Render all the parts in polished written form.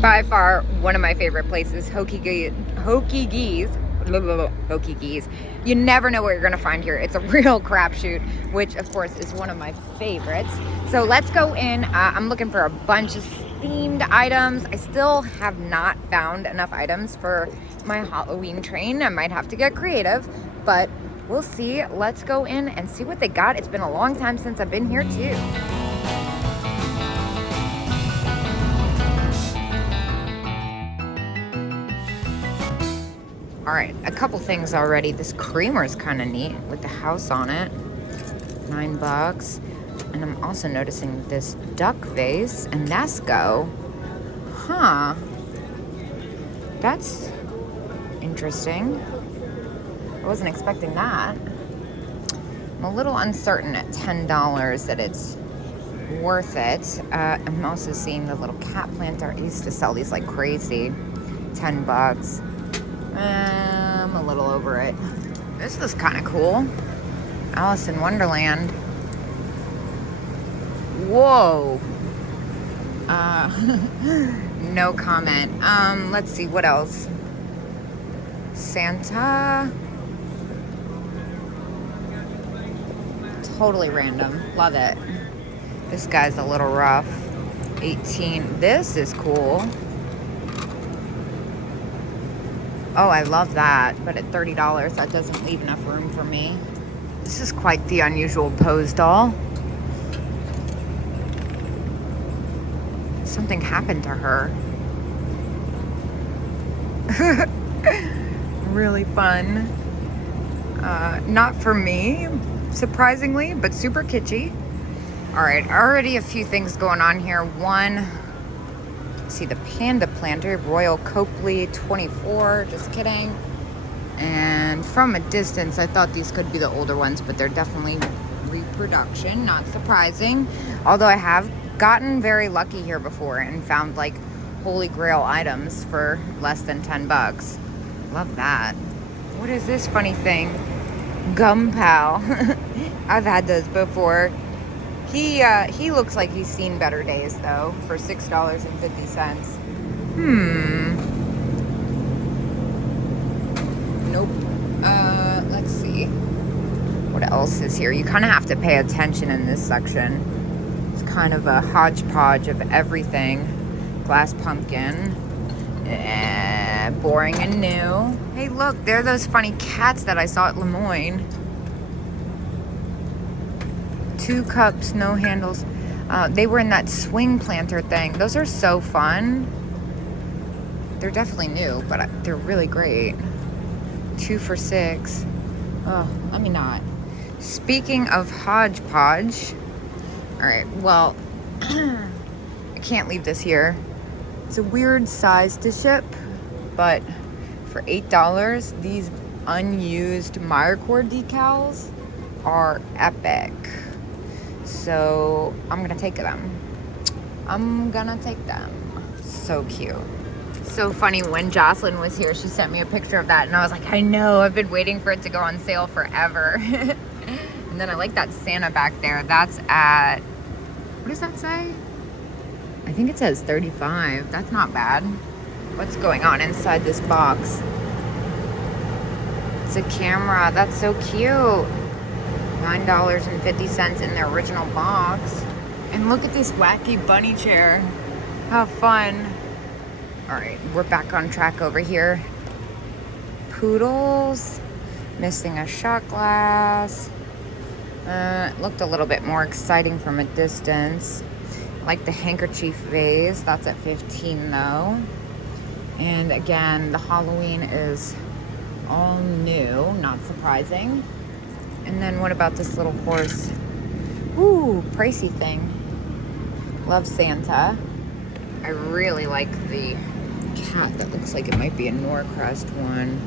By far, one of my favorite places, Hokey Geese. Hokey Geese. You never know what you're gonna find here. It's a real crapshoot, which of course is one of my favorites. So let's go in. I'm looking for a bunch of themed items. I still have not found enough items for my Halloween train. I might have to get creative, but we'll see. Let's go in and see what they got. It's been a long time since I've been here too. All right, a couple things already. This creamer is kind of neat with the house on it. $9. And I'm also noticing this duck vase and Nesco. Huh. That's interesting. I wasn't expecting that. I'm a little uncertain at $10 that it's worth it. I'm also seeing the little cat planter. I used to sell these like crazy. $10. I'm a little over it. This is kind of cool. Alice in Wonderland. Whoa. No comment. Let's see, what else? Santa. Totally random. Love it. This guy's a little rough. 18. This is cool. Oh, I love that. But at $30, that doesn't leave enough room for me. This is quite the unusual pose doll. Something happened to her. Really fun. Not for me, surprisingly, but super kitschy. All right, already a few things going on here. One, see the panda planter, Royal Copley 24, just kidding. And from a distance, I thought these could be the older ones, but they're definitely reproduction, not surprising. Although I have gotten very lucky here before and found like holy grail items for less than $10. Love that. What is this funny thing? Gum Pal. I've had those before. He looks like he's seen better days though for $6.50. Nope. Let's see. What else is here? You kind of have to pay attention in this section. It's kind of a hodgepodge of everything. Glass pumpkin. Boring and new. Hey, look, there are those funny cats that I saw at Lemoyne. 2 cups, no handles. They were in that swing planter thing. Those are so fun. They're definitely new, but they're really great. 2 for $6. Oh, let me not. Speaking of hodgepodge. All right, well, I can't leave this here. It's a weird size to ship, but for $8, these unused Meyercord decals are epic. So I'm gonna take them. So cute. So funny, when Jocelyn was here, she sent me a picture of that and I was like, I know, I've been waiting for it to go on sale forever. And then I like that Santa back there. That's at, what does that say? I think it says 35. That's not bad. What's going on inside this box? It's a camera. That's so cute. $9.50 in the original box. And look at this wacky bunny chair. How fun. All right, we're back on track over here. Poodles. Missing a shot glass. It looked a little bit more exciting from a distance. I like the handkerchief vase. That's at $15 though. And again, the Halloween is all new, not surprising. And then what about this little horse? Ooh, pricey thing. Love Santa. I really like the cat that looks like it might be a Norcrest one.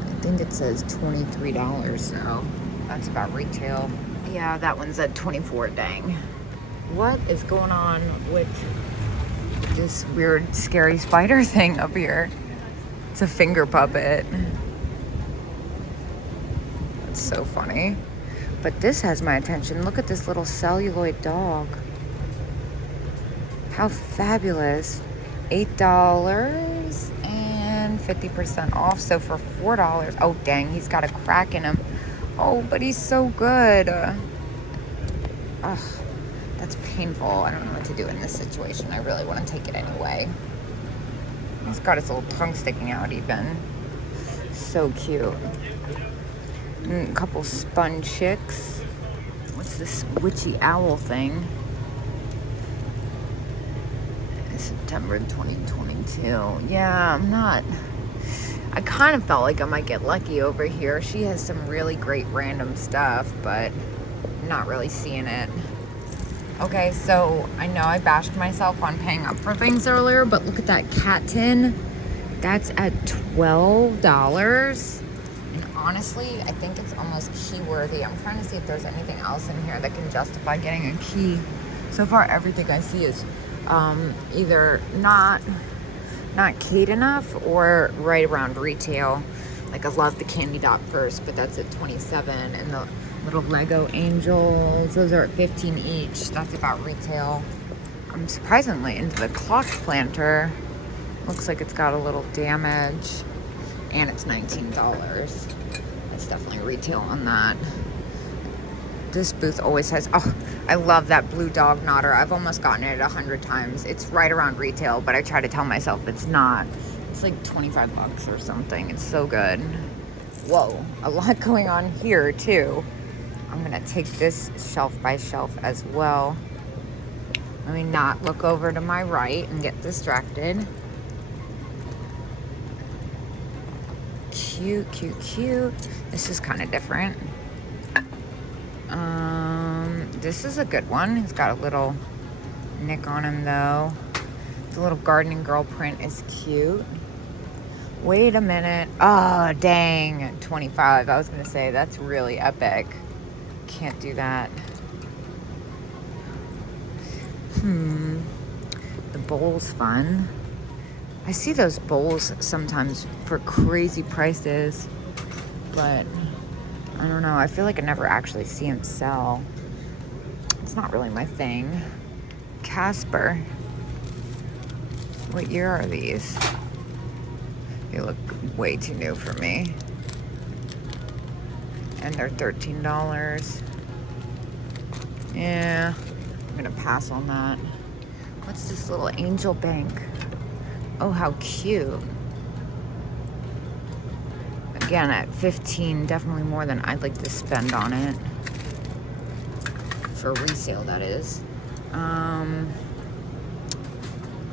I think it says $23, so that's about retail. Yeah, that one's at $24, dang. What is going on with this weird scary spider thing up here? It's a finger puppet. It's so funny. But this has my attention. Look at this little celluloid dog. How fabulous. $8 and 50% off. So for $4, oh dang, he's got a crack in him. Oh, but he's so good. Ugh, that's painful. I don't know what to do in this situation. I really want to take it anyway. He's got his little tongue sticking out even. So cute. And a couple spun chicks. What's this witchy owl thing? September 2022. Yeah, I kind of felt like I might get lucky over here. She has some really great random stuff, but I'm not really seeing it. Okay, so I know I bashed myself on paying up for things earlier, but look at that cat tin. That's at $12. And honestly, I think it's almost key worthy. I'm trying to see if there's anything else in here that can justify getting a key. So far, everything I see is either not keyed enough or right around retail. Like I love the candy dot purse, but that's at $27, and the little Lego angels, those are at $15 each. That's about retail. I'm surprisingly into the clock planter. Looks like it's got a little damage, and it's $19. That's definitely retail on that. This booth always has, oh, I love that blue dog knotter. I've almost gotten it 100 times. It's right around retail, but I try to tell myself it's not. It's like 25 bucks or something. It's so good. Whoa, a lot going on here too. I'm gonna take this shelf by shelf as well. Let me not look over to my right and get distracted. Cute, cute, cute. This is kind of different. This is a good one. It's got a little nick on him though. The little gardening girl print is cute. Wait a minute. Oh, dang. 25. I was going to say, that's really epic. Can't do that. The bowl's fun. I see those bowls sometimes for crazy prices, but I don't know. I feel like I never actually see them sell. It's not really my thing. Casper. What year are these? They look way too new for me. And they're $13. Yeah, I'm gonna pass on that. What's this little angel bank? Oh, how cute. Again, at $15, definitely more than I'd like to spend on it. For resale, that is.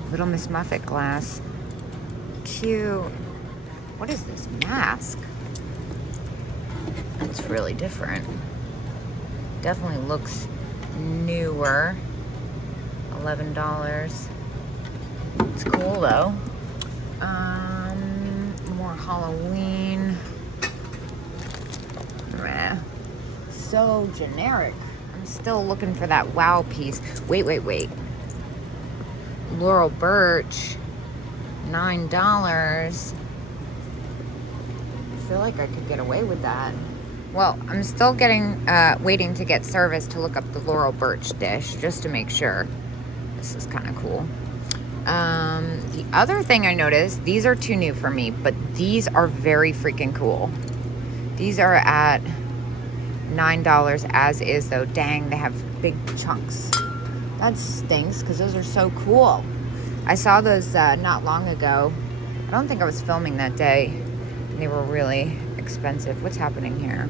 Little Miss Muffet glass. Cute. What is this mask? It's really different. Definitely looks newer. $11. It's cool though. More Halloween. Meh. So generic. I'm still looking for that wow piece. Wait. Laurel Birch. $9. I feel like I could get away with that. Well, I'm still waiting to get service to look up the Laurel Birch dish just to make sure. This is kind of cool. The other thing I noticed, these are too new for me, but these are very freaking cool. These are at $9 as is though. Dang, they have big chunks. That stinks because those are so cool. I saw those not long ago. I don't think I was filming that day. They were really expensive. What's happening here?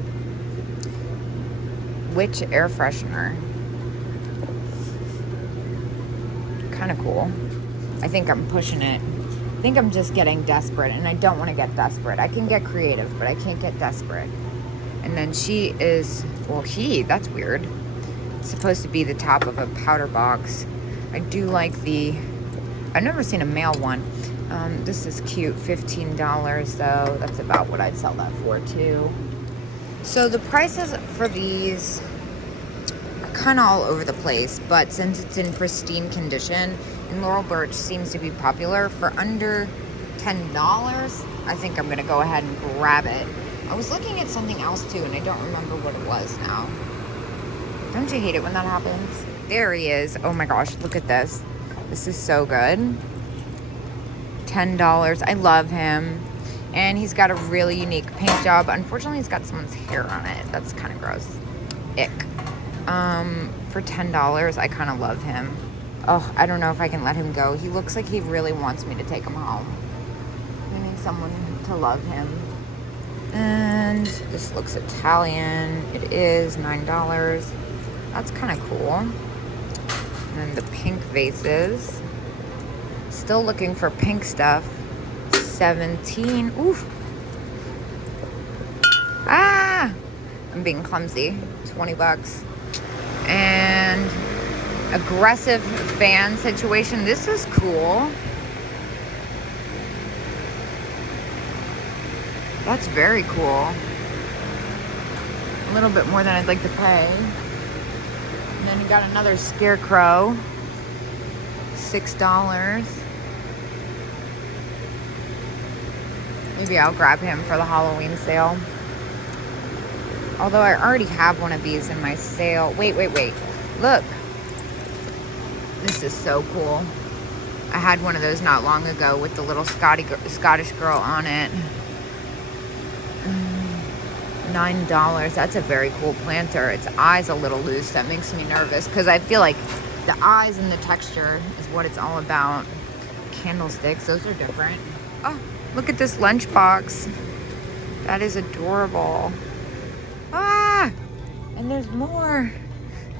Witch air freshener. Kind of cool. I think I'm pushing it. I think I'm just getting desperate, and I don't want to get desperate. I can get creative, but I can't get desperate. And then she is, well, that's weird. It's supposed to be the top of a powder box. I do like I've never seen a male one. This is cute, $15 though. That's about what I'd sell that for too. So the prices for these are kind of all over the place, but since it's in pristine condition, and Laurel Birch seems to be popular, for under $10, I think I'm gonna go ahead and grab it. I was looking at something else too, and I don't remember what it was now. Don't you hate it when that happens? There he is. Oh my gosh, look at this. This is so good. $10. I love him. And he's got a really unique paint job. Unfortunately, he's got someone's hair on it. That's kind of gross. Ick. For $10, I kind of love him. Oh, I don't know if I can let him go. He looks like he really wants me to take him home. I need someone to love him. And this looks Italian. It is $9. That's kind of cool. And then the pink vases. Still looking for pink stuff. 17. Oof. Ah! I'm being clumsy. 20 bucks. And aggressive fan situation. This is cool. That's very cool. A little bit more than I'd like to pay. And then you got another scarecrow. $6. Maybe I'll grab him for the Halloween sale. Although I already have one of these in my sale. Wait. Look. This is so cool. I had one of those not long ago with the little Scottish girl on it. $9. That's a very cool planter. Its eye's a little loose. That makes me nervous because I feel like the eyes and the texture is what it's all about. Candlesticks, those are different. Oh, look at this lunchbox. That is adorable. Ah! And there's more.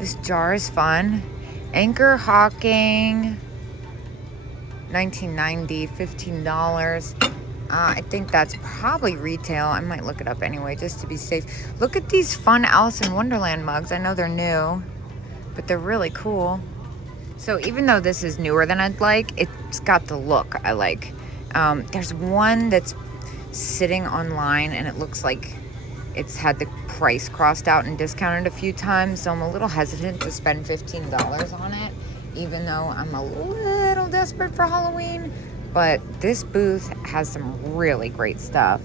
This jar is fun. Anchor Hawking. $19.90, $15. I think that's probably retail. I might look it up anyway, just to be safe. Look at these fun Alice in Wonderland mugs. I know they're new, but they're really cool. So even though this is newer than I'd like, it's got the look I like. There's one that's sitting online, and it looks like it's had the price crossed out and discounted a few times. So I'm a little hesitant to spend $15 on it, even though I'm a little desperate for Halloween. But this booth has some really great stuff.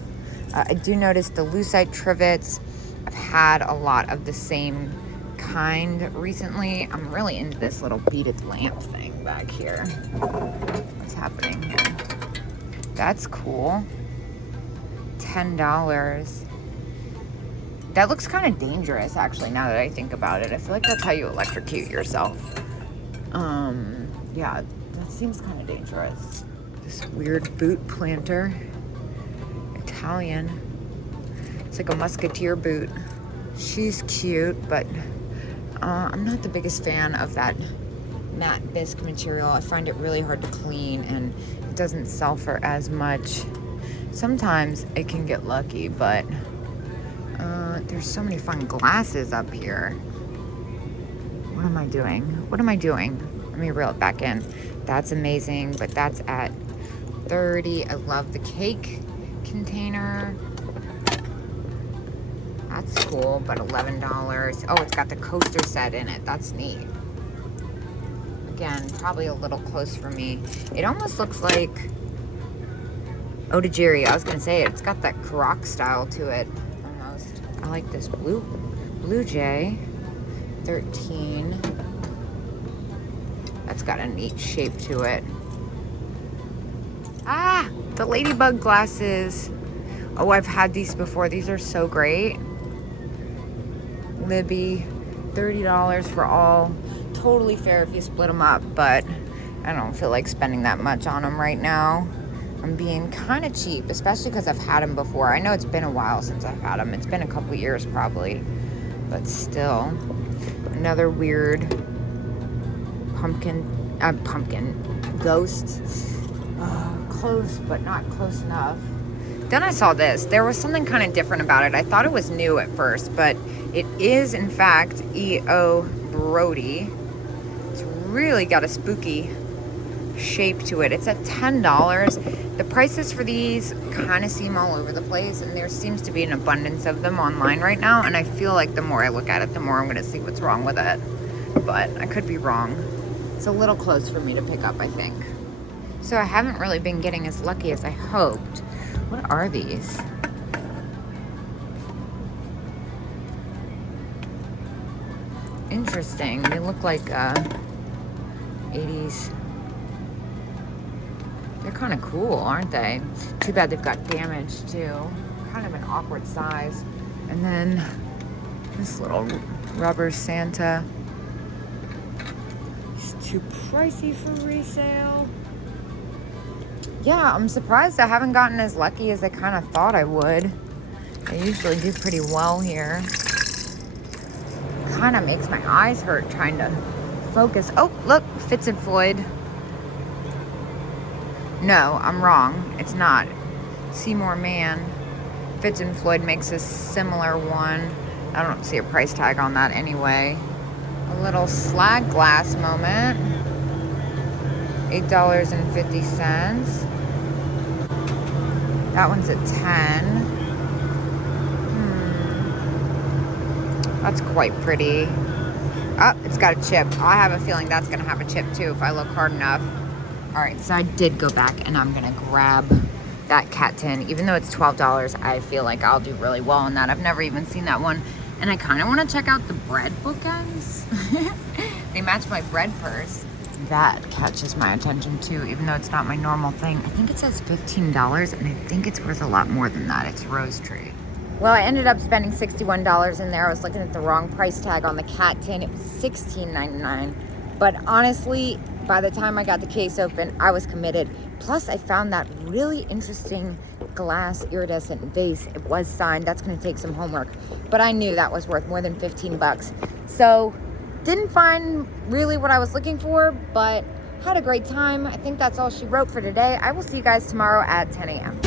I do notice the lucite trivets. I've had a lot of the same kind recently. I'm really into this little beaded lamp thing back here. What's happening here? That's cool. $10. That looks kind of dangerous, actually, now that I think about it. I feel like that's how you electrocute yourself. Yeah, that seems kind of dangerous. This weird boot planter. Italian. It's like a musketeer boot. She's cute, but I'm not the biggest fan of that matte bisque material. I find it really hard to clean, and it doesn't sell for as much. Sometimes it can get lucky, but there's so many fun glasses up here. What am I doing? Let me reel it back in. That's amazing, but that's at $30. I love the cake container. That's cool, but $11. Oh, it's got the coaster set in it. That's neat. Again, probably a little close for me. It almost looks like Odagiri. I was gonna say it's got that croc style to it almost. I like this blue jay. 13. That's got a neat shape to it. Ah, the ladybug glasses. Oh, I've had these before. These are so great. Libby, $30 for all. Totally fair if you split them up, but I don't feel like spending that much on them right now. I'm being kind of cheap, especially because I've had them before. I know it's been a while since I've had them. It's been a couple years probably, but still. Another weird pumpkin ghost. Close, but not close enough. Then I saw this. There was something kind of different about it. I thought it was new at first, but it is in fact E.O. Brody. It's really got a spooky shape to it. It's at $10. The prices for these kind of seem all over the place, and there seems to be an abundance of them online right now, and I feel like the more I look at it, the more I'm going to see what's wrong with it. But I could be wrong. It's a little close for me to pick up, I think. So I haven't really been getting as lucky as I hoped. What are these? Interesting. They look like 80s They're kind of cool, aren't they? Too bad they've got damage too. Kind of an awkward size. And then this little rubber Santa. It's too pricey for resale. Yeah, I'm surprised I haven't gotten as lucky as I kind of thought I would. I usually do pretty well here. Kind of makes my eyes hurt trying to focus. Oh, look, Fitz and Floyd. No, I'm wrong. It's not. Seymour Man. Fitz and Floyd makes a similar one. I don't see a price tag on that anyway. A little slag glass moment. $8.50. That one's at 10. That's quite pretty. Oh, it's got a chip. I have a feeling that's gonna have a chip too if I look hard enough. All right, so I did go back and I'm gonna grab that cat tin. Even though it's $12, I feel like I'll do really well on that. I've never even seen that one. And I kind of want to check out the bread bookends. They match my bread purse. That catches my attention too, even though it's not my normal thing. I think it says $15 and I think it's worth a lot more than that. It's rose tree. Well, I ended up spending $61 in there. I was looking at the wrong price tag on the cat tin. It was $16.99. But honestly, by the time I got the case open, I was committed. Plus, I found that really interesting glass iridescent vase. It was signed. That's going to take some homework. But I knew that was worth more than 15 bucks. So, didn't find really what I was looking for, but had a great time. I think that's all she wrote for today. I will see you guys tomorrow at 10 a.m.